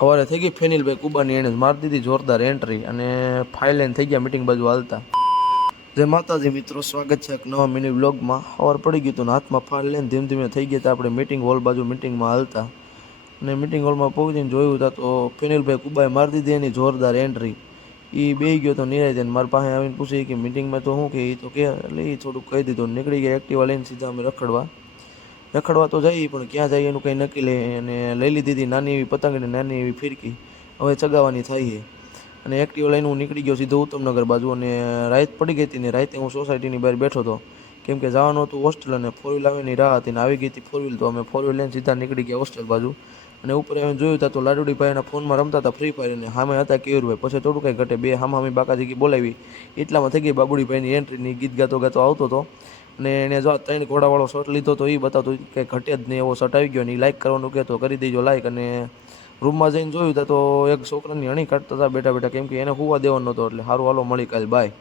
સવારે થઈ ગઈ ફેનિલભાઈ કુબાની એણે મારી દીધી જોરદાર એન્ટ્રી અને ફાઇલ થઈ ગયા મીટિંગ બાજુ હાલતા. જય માતાજી મિત્રો, સ્વાગત છે એક નવા મિની વ્લોગમાં. સવાર પડી ગયું હતું ને હાથમાં ફાઇલ લઈને ધીમે ધીમે થઈ ગયા હતા આપણે મીટિંગ હોલ બાજુ મીટિંગમાં હાલતા. અને મીટિંગ હોલમાં પહોંચીને જોયું હતા તો ફેનિલભાઈ કુબાએ મારી દીધી એની જોરદાર એન્ટ્રી. એ બેસી ગયો તો નિરાયતે મારી પાસે આવીને પૂછી કે મીટિંગમાં તો શું કે એ તો કે એટલે એ થોડુંક કહી દીધું. નીકળી ગયા એક્ટિવા લઈને સીધા અમે રખડવા તો જઈએ પણ ક્યાં જાય એનું કંઈ નક્કી લે. અને લઈ લીધી હતી નાની એવી પતંગ અને નાની એવી ફિરકી, હવે ચગાવવાની થાય છે. અને એક્ટિવા લઈને હું નીકળી ગયો સીધો ઉત્તમનગર બાજુ. અને રાત પડી ગઈ હતી ને રાતે હું સોસાયટીની બહાર બેઠો હતો કેમ કે જવાનું હતું હોસ્ટેલ અને 4 વ્હીલ આવીની રાહ હતી ને આવી ગઈ હતી 4 વ્હીલ. તો અમે 4 વ્હીલ લઈને સીધા નીકળી ગયા હોસ્ટેલ બાજુ. અને ઉપર આવીને જોયું હતા તો લાડુડીભાઈના ફોનમાં રમતા હતા ફ્રી ફાયર અને સામે હતા કેયુરભાઈ. પછી થોડું કંઈ ઘટે બે હામી બાકાજી બોલાવી એટલામાં થઈ ગઈ બાબુડીભાઈની એન્ટ્રીની ગીત ગાતો ગાતો આવતો હતો. અને એને જો 3 ઘોડાવાળો શર્ટ લીધો તો એ બતાવતો કંઈ ઘટે જ નહીં એવો શર્ટ આવી ગયો. અને એ લાઇક કરવાનું કહેતો કરી દેજો લાઇક. અને રૂમમાં જઈને જોયું હતા તો એક છોકરાની હણી કાઢતા હતા બેઠા બેઠા કેમ કે એને હોવા દેવાનો નહોતો. એટલે સારું હાલો મળી કાલ બાય.